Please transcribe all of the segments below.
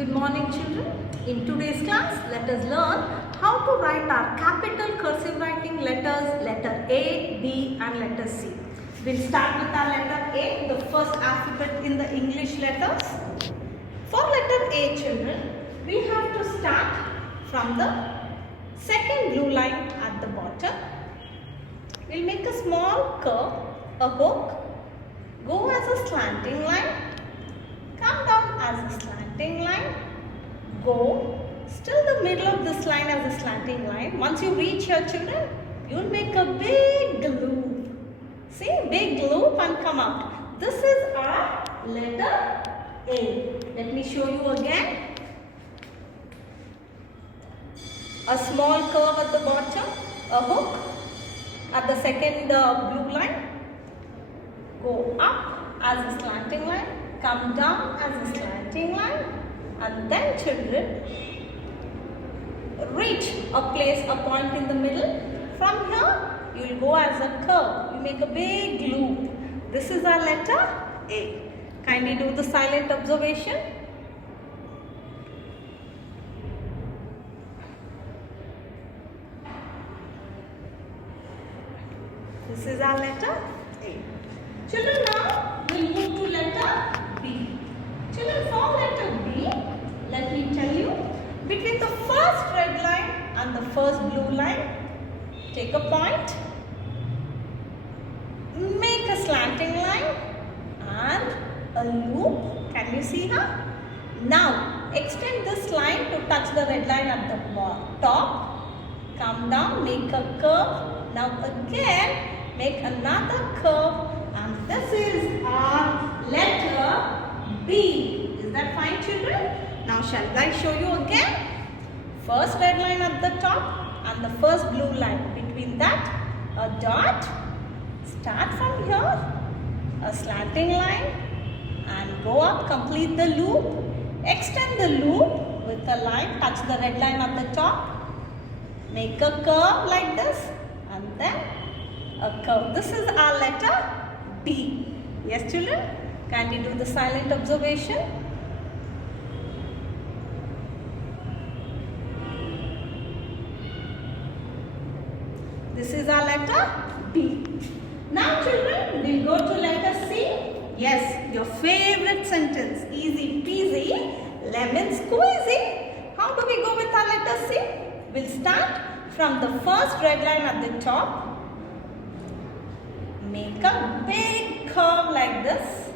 Good morning children. In today's class, let us learn how to write our capital cursive writing letters, letter A, B and letter C. We'll start with our letter A, the first alphabet in the English letters. For letter A children, we have to start from the second blue line at the bottom. We'll make a small curve, a hook, go as a slanting line, come down as a slanting line, go still the middle of this line as a slanting line. Once you reach here children, you'll make a big loop. See, big loop and come out. This is our letter A. Let me show you again. A small curve at the bottom, a hook at the second blue line, go up as a slanting line, come down as a slanting line, and then children reach a place, a point in the middle. From here you will go as a curve. You make a big loop. This is our letter A. Kindly do the silent observation. This is our letter A. Children, now we will move to letter B. Children, for letter B, let me tell you, between the first red line and the first blue line, take a point, make a slanting line and a loop. Can you see her? Now, extend this line to touch the red line at the top, come down, make a curve. Now again, make another curve. And this is our letter B. Is that fine children? Now shall I show you again? First red line at the top and the first blue line. Between that, a dot. Start from here, a slanting line and go up, complete the loop. Extend the loop with a line, touch the red line at the top. Make a curve like this and then a curve. This is our letter B. Yes children? Can you do the silent observation? This is our letter B. Now children, we'll go to letter C. Yes, your favorite sentence. Easy peasy, lemon squeezy. How do we go with our letter C? We'll start from the first red line at the top. Make a big curve like this.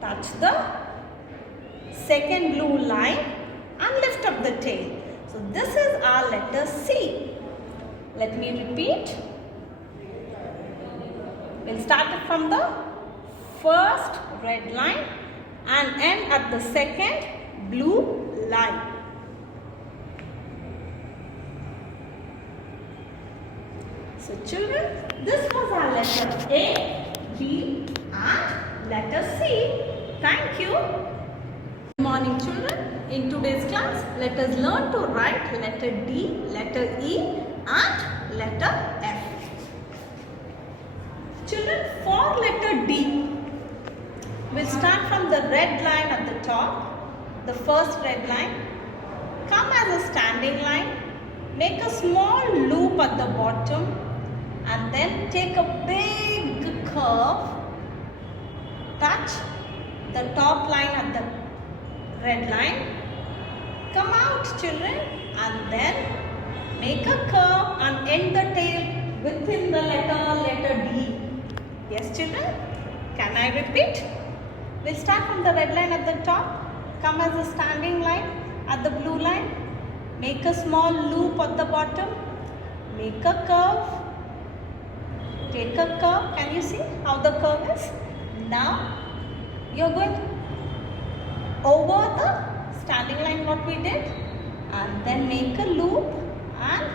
Touch the second blue line and lift up the tail. So this is our letter C. Let me repeat. We'll start it from the first red line and end at the second blue line. So children, this was our letter A, B and letter C. Thank you. Good morning children. In today's class, let us learn to write letter D, letter E and letter F. Children, for letter D, we'll start from the red line at the top, the first red line. Come as a standing line, make a small loop at the bottom and then take a big curve, touch the top line at the red line, come out children and then make a curve and end the tail within the letter D. Yes children? Can I repeat? We'll start from the red line at the top, come as a standing line at the blue line, make a small loop at the bottom, make a curve, take a curve. Can you see how the curve is? Now you're going over the standing line what we did and then make a loop and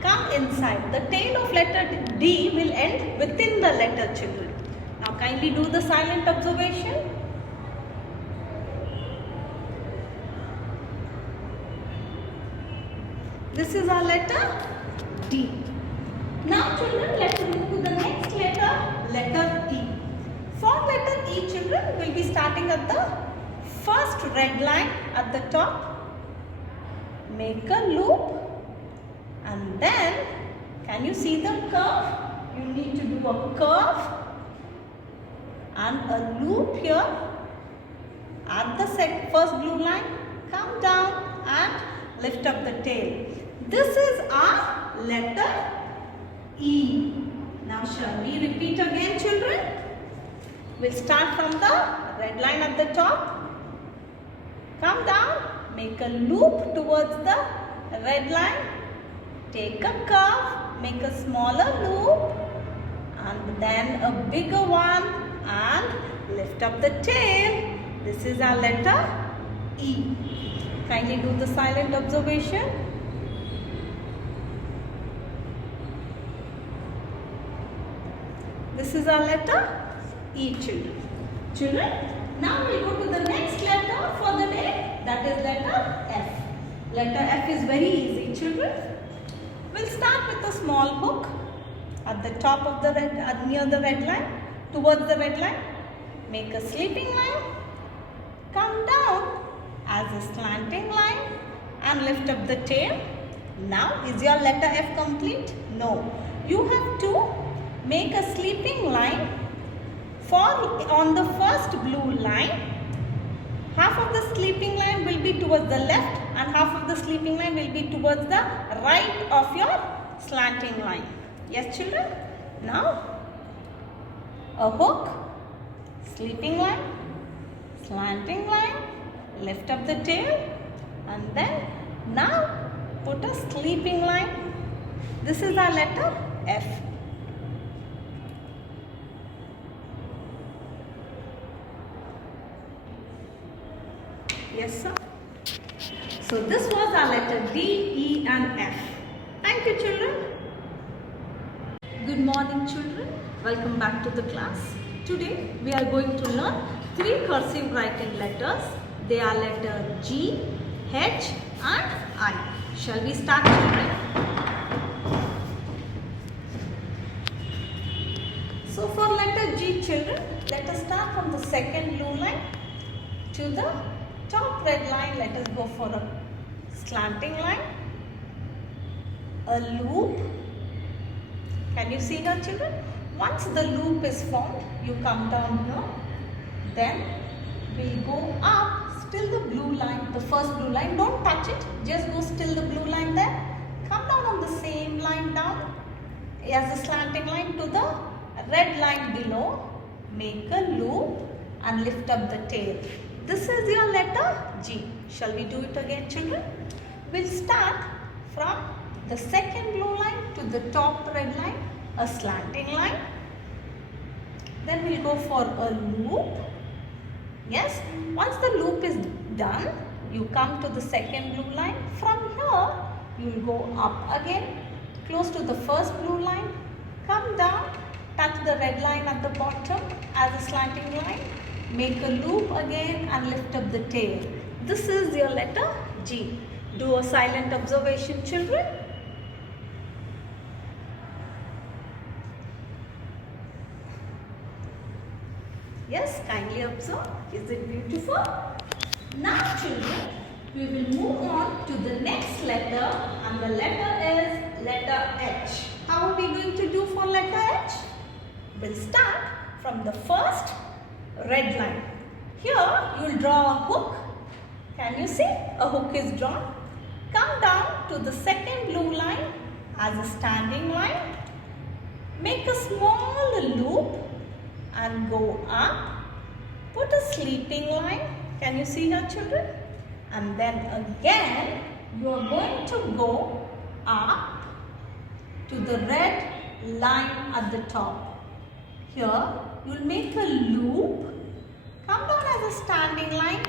come inside. The tail of letter D will end within the letter children. Now kindly do the silent observation. This is our letter D. Now children, let's move to the next letter, letter E. For letter E children, we'll be starting at the first red line at the top, make a loop, and then can you see the curve? You need to do a curve and a loop here at the first blue line. Come down and lift up the tail. This is our letter E. Now shall we repeat again, children? We'll start from the red line at the top. Come down, make a loop towards the red line. Take a curve, make a smaller loop, and then a bigger one, and lift up the tail. This is our letter E. Kindly do the silent observation. This is our letter E, children. Now we go to the next letter for the day, that is letter F. Letter F is very easy, children. We'll start with a small hook at the top of the red, near the red line, towards the red line. Make a sleeping line, come down as a slanting line and lift up the tail. Now, is your letter F complete? No. You have to make a sleeping line on the first blue line. Half of the sleeping line will be towards the left and half of the sleeping line will be towards the right of your slanting line. Yes, children? Now, a hook, sleeping line, slanting line, lift up the tail, and then now put a sleeping line. This is our letter F. Yes, sir. So this was our letter D, E and F. Thank you, children. Good morning, children. Welcome back to the class. Today we are going to learn 3 cursive writing letters. They are letter G, H and I. Shall we start, children? So for letter G, children, let us start from the second blue line to the top red line. Let us go for a slanting line, a loop. Can you see here, children? Once the loop is formed, you come down here. Then we'll go up still the blue line, the first blue line. Don't touch it. Just go still the blue line there. Come down on the same line down as a slanting line to the red line below. Make a loop and lift up the tail. This is your letter G. Shall we do it again, children? We'll start from the second blue line to the top red line, a slanting line. Then we'll go for a loop. Yes, once the loop is done, you come to the second blue line. From here, you'll go up again, close to the first blue line, come down, touch the red line at the bottom as a slanting line. Make a loop again and lift up the tail. This is your letter G. Do a silent observation, children. Yes, kindly observe. Is it beautiful? Now, children, we will move on to the next letter, and the letter is letter H. How are we going to do for letter H? We'll start from the first red line. Here you will draw a hook. Can you see? A hook is drawn. Come down to the second blue line as a standing line. Make a small loop and go up. Put a sleeping line. Can you see here, children? And then again you are going to go up to the red line at the top. Here you will make a loop, come down as a standing line,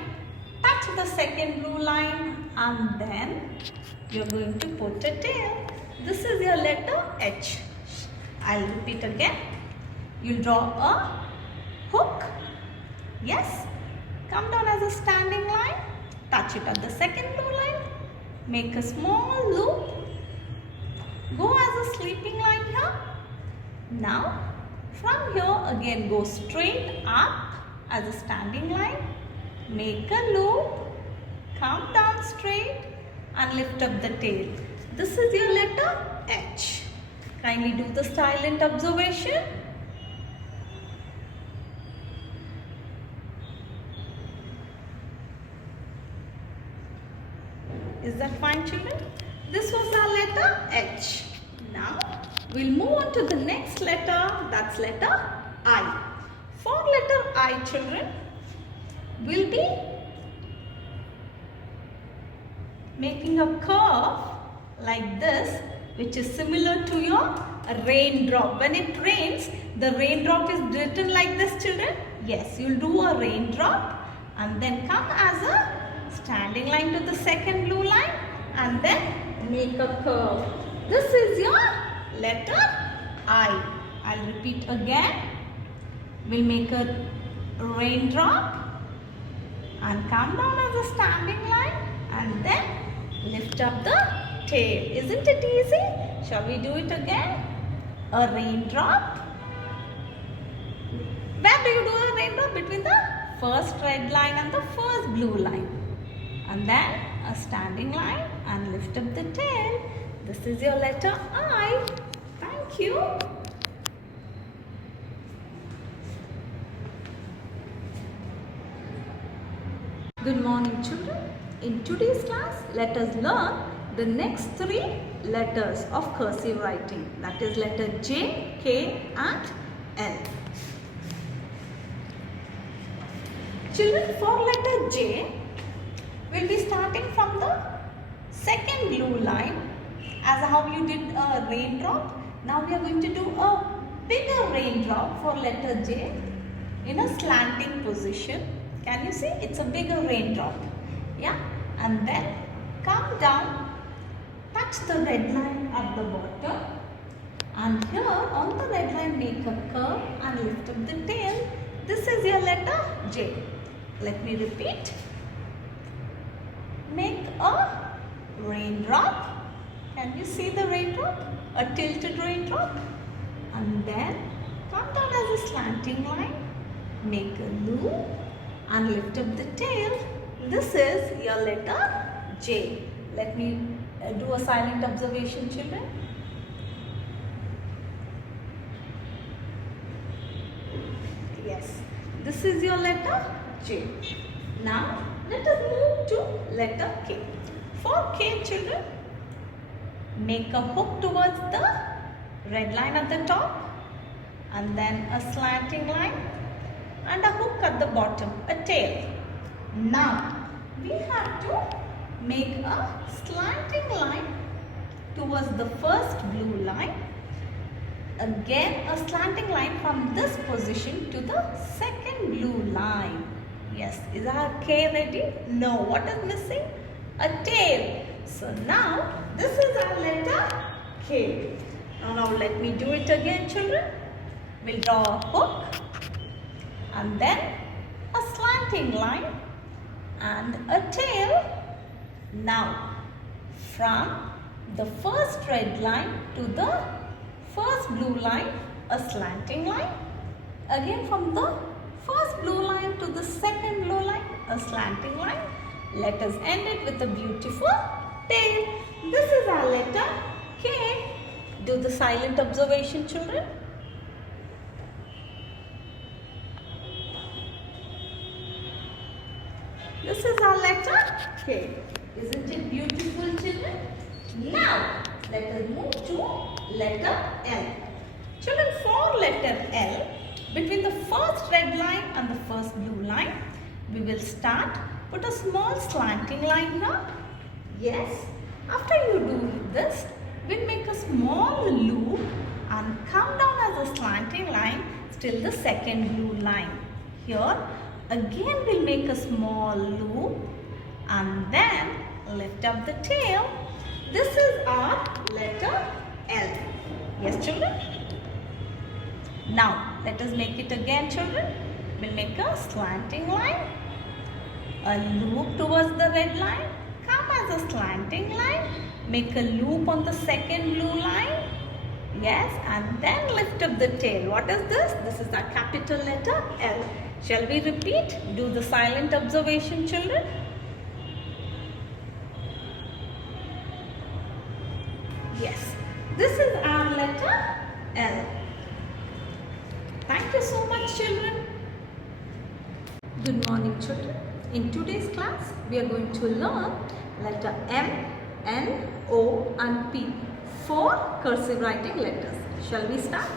touch the second blue line, and then you are going to put a tail. This is your letter H. I'll repeat again. You draw a hook. Yes. Come down as a standing line, touch it at the second blue line, make a small loop, go as a sleeping line here. Now from here again go straight up as a standing line, make a loop, come down straight and lift up the tail. This is your letter H. Kindly do the silent observation. Is that fine, children? This was our letter H. Now, we'll move on to the next letter, that's letter I. For letter I, children, we'll be making a curve like this, which is similar to your raindrop. When it rains, the raindrop is written like this, children. Yes, you'll do a raindrop and then come as a standing line to the second blue line and then make a curve. This is your letter I. I'll repeat again. We'll make a raindrop and come down as a standing line and then lift up the tail. Isn't it easy? Shall we do it again? A raindrop. Where do you do a raindrop? Between the first red line and the first blue line. And then a standing line and lift up the tail. This is your letter I. Thank you. Good morning, children. In today's class, let us learn the next three letters of cursive writing. That is letter J, K and L. Children, for letter J, we'll be starting from the second blue line. As how you did a raindrop, now we are going to do a bigger raindrop for letter J in a slanting position. Can you see? It's a bigger raindrop. Yeah, and then come down, touch the red line at the bottom, and here on the red line make a curve and lift up the tail. This is your letter J. Let me repeat. Make a raindrop. Can you see the raindrop? A tilted raindrop. And then come down as a slanting line, make a loop and lift up the tail. This is your letter J. Let me do a silent observation, children. Yes, this is your letter J. Now, let us move to letter K. For K, children, make a hook towards the red line at the top and then a slanting line and a hook at the bottom, a tail. Now, we have to make a slanting line towards the first blue line. Again, a slanting line from this position to the second blue line. Yes, is our K ready? No, what is missing? A tail. So now, this is our letter K. Now let me do it again, children. We'll draw a hook and then a slanting line and a tail. Now, from the first red line to the first blue line, a slanting line. Again from the first blue line to the second blue line, a slanting line. Let us end it with a beautiful tail. This is our letter K. Do the silent observation, children. This is our letter K. Isn't it beautiful, children? Now, let us move to letter L. Children, for letter L, between the first red line and the first blue line, we will start. Put a small slanting line here. Yes. After you do this, we'll make a small loop and come down as a slanting line till the second blue line. Here, again we'll make a small loop and then lift up the tail. This is our letter L. Yes, children? Now, let us make it again, children. We'll make a slanting line, a loop towards the red line, come as a slanting line, make a loop on the second blue line. Yes, and then lift up the tail. What is this? This is our capital letter L. Shall we repeat? Do the silent observation, children. Yes, this is our letter L. Thank you so much, children. Good morning, children. In today's class, we are going to learn letter M, N, O and P. 4 cursive writing letters. Shall we start?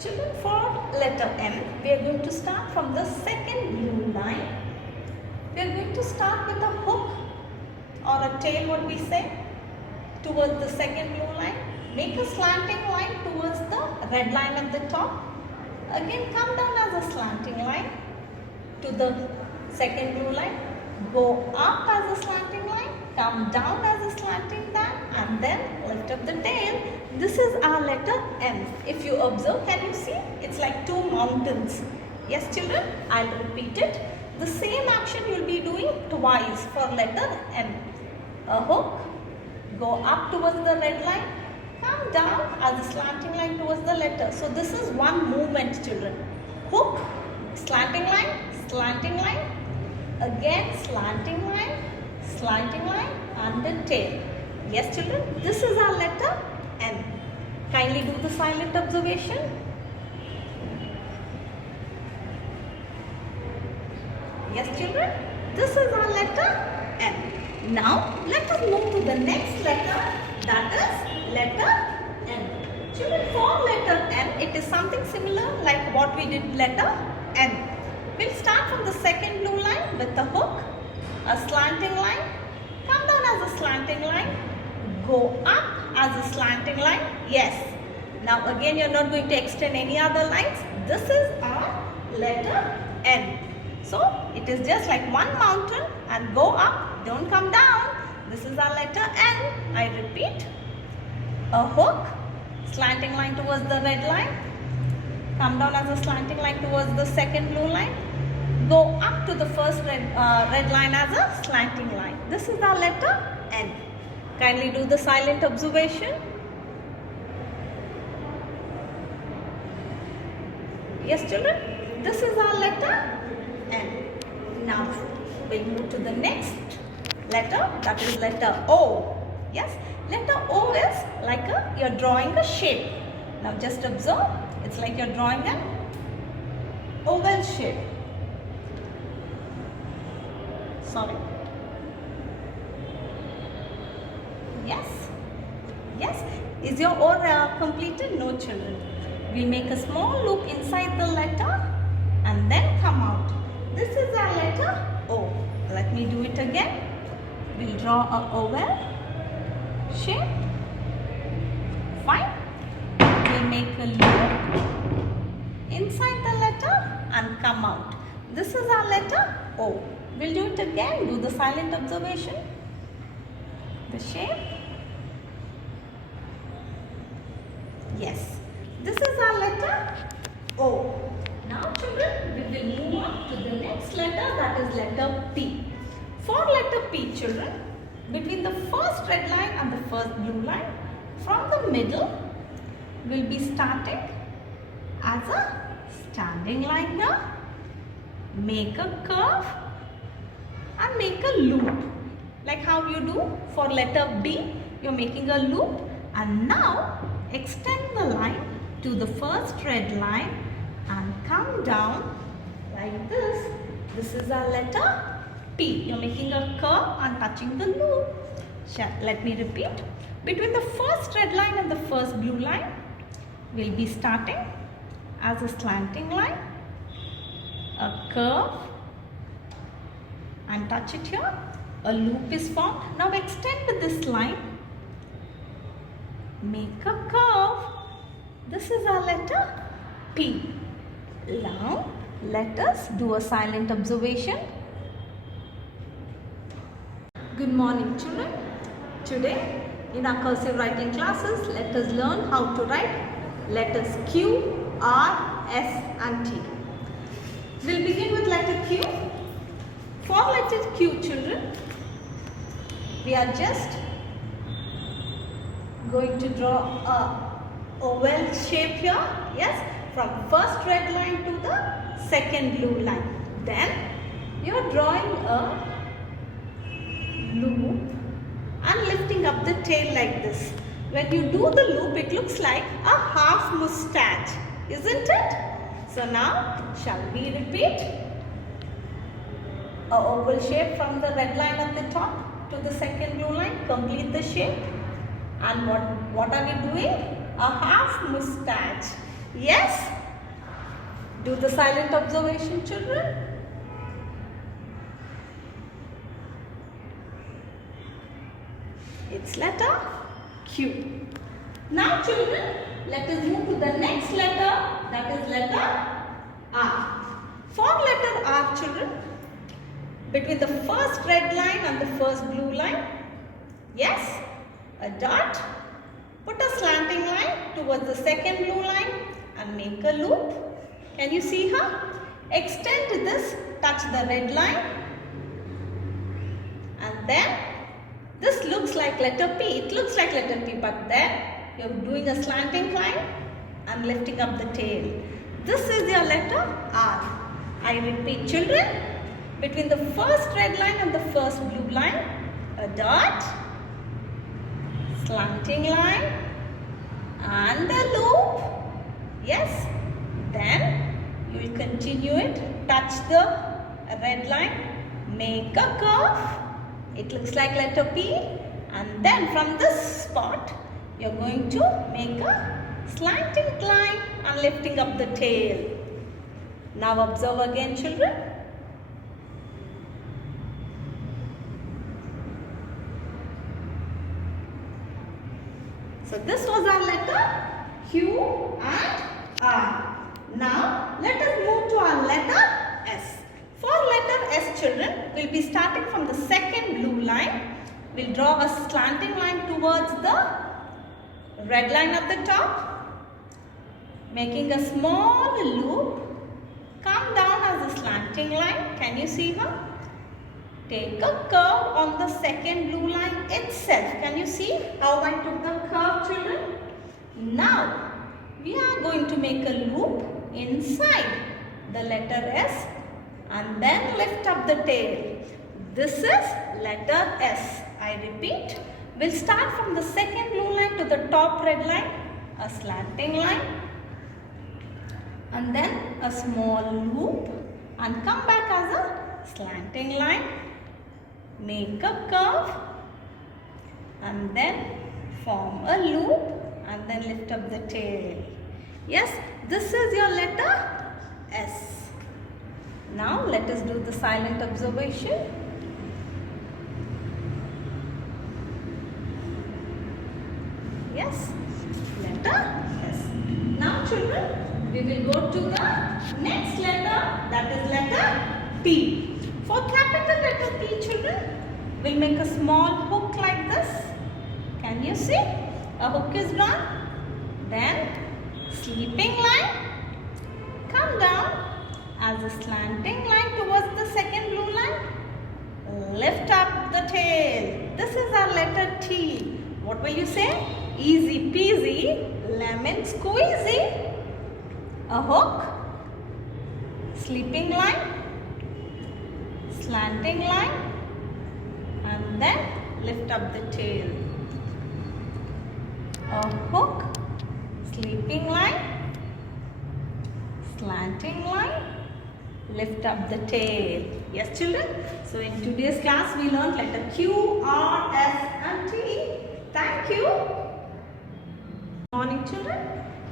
Children, for letter M, we are going to start from the second blue line. We are going to start with a hook or a tail, what we say, towards the second blue line. Make a slanting line towards the red line at the top. Again, come down as a slanting line to the second blue line. Go up as a slanting line, come down as a slanting line, and then lift up the tail. This is our letter M. If you observe, can you see? It's like two mountains. Yes, children, I'll repeat it. The same action you will be doing twice for letter M. A hook, go up towards the red line, come down as a slanting line towards the letter. So this is one movement, children. Hook, slanting line, again slanting line and the tail. Yes, children, this is our letter M. Kindly do the silent observation. Yes, children, this is our letter M. Now, let us move to the next letter, that is letter N. Children, for letter M, it is something similar like what we did letter N. We'll start from the second blue line with a hook, a slanting line, come down as a slanting line, go up as a slanting line. Yes. Now again, you're not going to extend any other lines. This is our letter N. So it is just like one mountain and go up, don't come down. This is our letter N. I repeat, a hook, slanting line towards the red line, come down as a slanting line towards the second blue line, go up to the first red line as a slanting line. This is our letter N. Kindly do the silent observation. Yes, children, this is our letter N. Now we'll move to the next letter, that is letter O. Yes, letter O is like you're drawing a shape. Now just observe, it's like you're drawing an oval shape. Sorry. Yes. Yes. Is your O completed? No, children. We make a small loop inside the letter and then come out. This is our letter O. Let me do it again. We'll draw an oval shape. Fine. We'll make a loop inside the letter and come out. This is our letter O. We'll do it again. Do the silent observation. The shape. Yes. This is our letter O. Now, children, we will move on to the next letter, that is letter P. For letter P, children, between the first red line and the first blue line, from the middle, we'll be starting as a standing line here. Make a curve and make a loop. Like how you do for letter B, you're making a loop, and now extend the line to the first red line and come down like this. This is our letter P. You're making a curve and touching the loop. Let me repeat. Between the first red line and the first blue line, we'll be starting as a slanting line, a curve and touch it here. A loop is formed. Now extend this line. Make a curve. This is our letter P. Now let us do a silent observation. Good morning, children. Today in our cursive writing classes, let us learn how to write letters Q, R, S and T. We'll begin with letter Q. For letter Q, children, we are just going to draw a oval shape here. Yes, from first red line to the second blue line. Then you are drawing a loop and lifting up up the tail like this. When you do the loop, it looks like a half mustache, isn't it? So now, shall we repeat? A oval shape from the red line at the top to the second blue line. Complete the shape. And what are we doing? A half mustache. Yes? Do the silent observation, children. It's letter Q. Now children, let us move to the next letter, that is letter R. For letter R children, between the first red line and the first blue line, yes, a dot, put a slanting line towards the second blue line and make a loop. Can you see her? Extend this, touch the red line, and then this looks like letter P. It looks like letter P, but then you're doing a slanting line and lifting up the tail. This is your letter R. I repeat children, between the first red line and the first blue line, a dot, slanting line and a loop. Yes, then you will continue it, touch the red line, make a curve. It looks like letter P, and then from this spot you are going to make a slanting line and lifting up the tail. Now observe again children. So this was our letter Q and R. Now let us move to our letter S. For letter S children, we'll be starting from the second blue line. We'll draw a slanting line towards the red line at the top, making a small loop, come down as a slanting line. Can you see her? Take a curve on the second blue line itself. Can you see how I took the curve children? Now we are going to make a loop inside the letter S and then lift up the tail. This is letter S. I repeat, we'll start from the second blue line to the top red line, a slanting line, and then a small loop and come back as a slanting line, make a curve and then form a loop and then lift up the tail. Yes, this is your letter S. Now let us do the silent observation. Yes, letter S. Now children, we will go to the next letter, that is letter T. For capital letter T children, we'll make a small hook like this. Can you see? A hook is drawn. Then sleeping line, come down as a slanting line towards the second blue line, lift up the tail. This is our letter T. What will you say? Easy peasy, lemon squeezy. A hook, sleeping line, slanting line, and then lift up the tail. A hook, sleeping line, slanting line, lift up the tail. Yes children, so in today's class we learned letter Q, R, S and T. Thank you. Good morning children.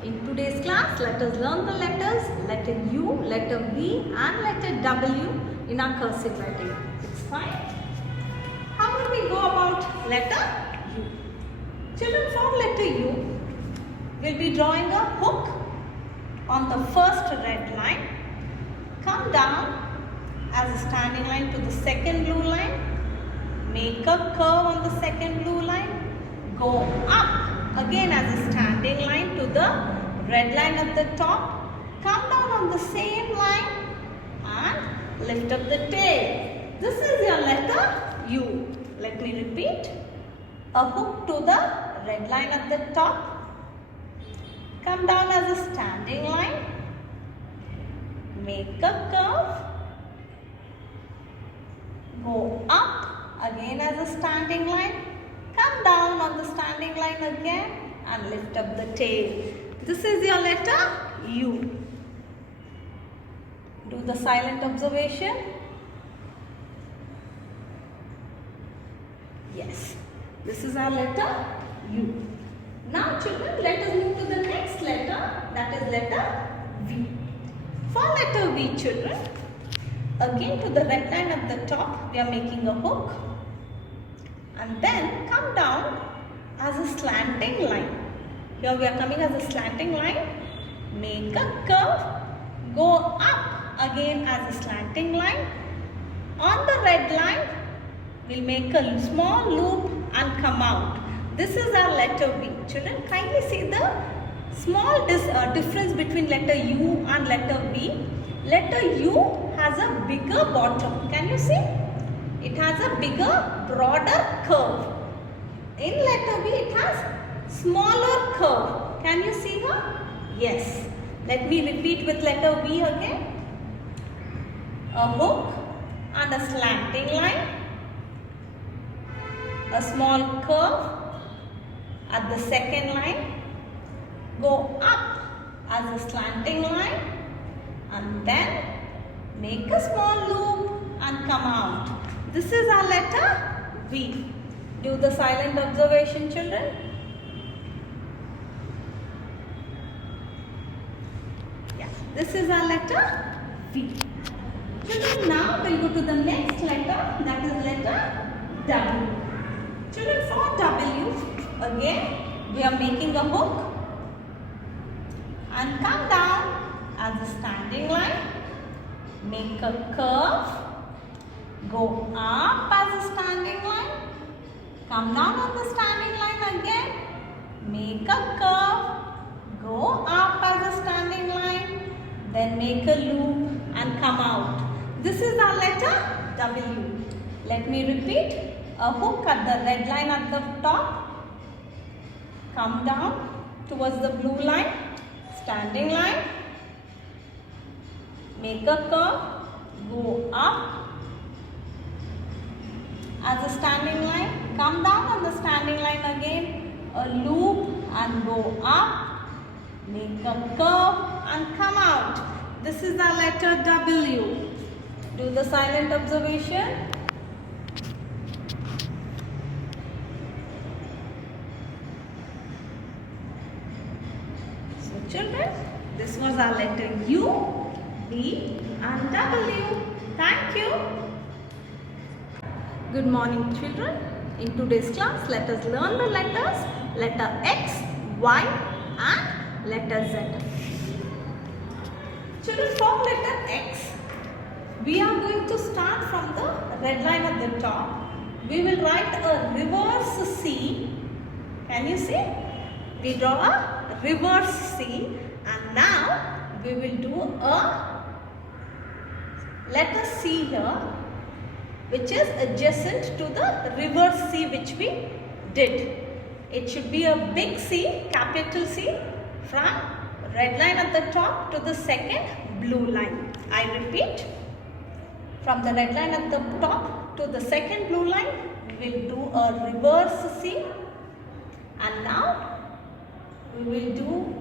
In today's class let us learn the letters letter U, letter V and letter W in our cursive writing. It's fine. How will we go about letter U? Children, for letter U, we'll be drawing a hook on the first red line, come down as a standing line to the second blue line, make a curve on the second blue line, go up again as a standing line to the red line at the top, come down on the same line and lift up the tail. This is your letter U. Let me repeat. A hook to the red line at the top, come down as a standing line, make a curve, go up again as a standing line, Come down on the standing line again and lift up the tail. This is your letter U. Do the silent observation. Yes, this is our letter U. Now children, let us move to the next letter, that is letter V. For letter V children, again to the red line at the top, we are making a hook and then come down as a slanting line. Here we are coming as a slanting line, make a curve, go up again as a slanting line. On the red line, we'll make a small loop and come out. This is our letter V. Children, kindly see the small difference between letter U and letter V. Letter U has a bigger bottom. Can you see? It has a bigger, broader curve. In letter V, it has smaller curve. Can you see her? Yes. Let me repeat with letter V again. A hook and a slanting line. A small curve at the second line. Go up as a slanting line and then make a small loop and come out. This is our letter V. Do the silent observation, children. Yes, this is our letter V. Children, now we'll go to the next letter, that is letter W. Children, for W, again we are making a hook and come down as a standing line, make a curve, go up as a standing line, come down on the standing line again, make a curve, go up as a standing line, then make a loop and come out. This is our letter W. Let me repeat. A hook at the red line at the top, come down towards the blue line, standing line, make a curve, go up as a standing line, come down on the standing line again, a loop and go up, make a curve and come out. This is our letter W. Do the silent observation. Children, this was our letter U, V and W. Thank you. Good morning children. In today's class, let us learn the letters, letter X, Y and letter Z. Children, for letter X, we are going to start from the red line at the top. We will write a reverse C. Can you see? We draw a reverse C and now we will do a letter C here, which is adjacent to the reverse C which we did. It should be a big C, capital C, from red line at the top to the second blue line. I repeat, from the red line at the top to the second blue line, we will do a reverse C and now we will do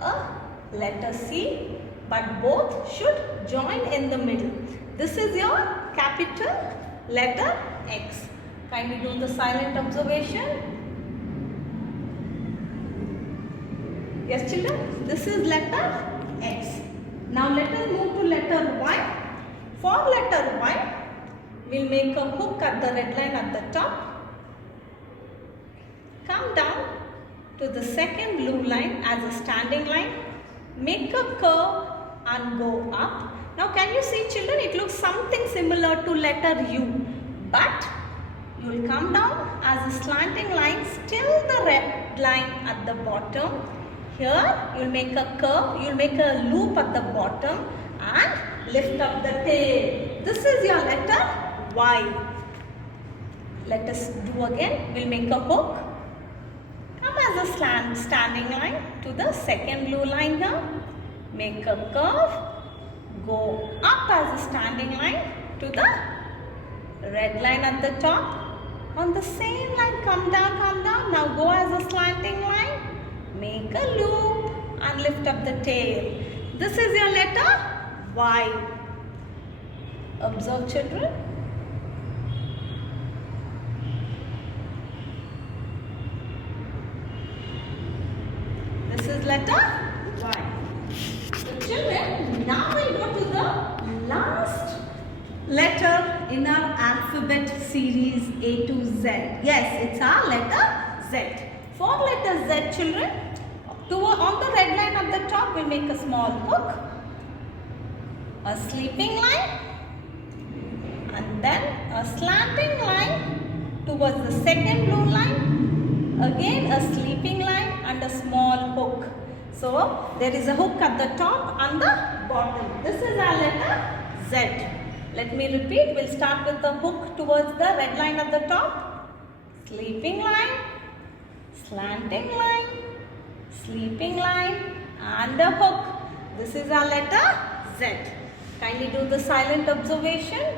a letter C, but both should join in the middle. This is your capital letter X. Kindly do the silent observation. Yes children, this is letter X. Now let us move to letter Y. For letter Y, we will make a hook at the red line at the top. Come down to the second blue line as a standing line, make a curve and go up. Now can you see children, it looks something similar to letter U, but you will come down as a slanting line, still the red line at the bottom. Here you will make a curve, you will make a loop at the bottom and lift up the tail. This is your letter Y. Let us do again. We will make a hook. Come as a standing line to the second blue line here. Make a curve. Go up as a standing line to the red line at the top. On the same line, come down, come down. Now go as a slanting line. Make a loop and lift up the tail. This is your letter Y. Observe, children. This is letter Y. So children, now we'll go to the last letter in our alphabet series A to Z. Yes, it's our letter Z. For letter Z, children, on the red line at the top, we make a small hook, a sleeping line, and then a slanting line towards the second blue line, again a sleeping line and a small hook. So there is a hook at the top and the bottom. This is our letter Z. Let me repeat. We'll start with the hook towards the red line at the top, sleeping line, slanting line, sleeping line and a hook. This is our letter Z. Kindly do the silent observation.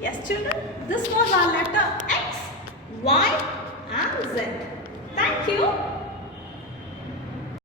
Yes, children, this was our letter X, Y and Z. Thank you.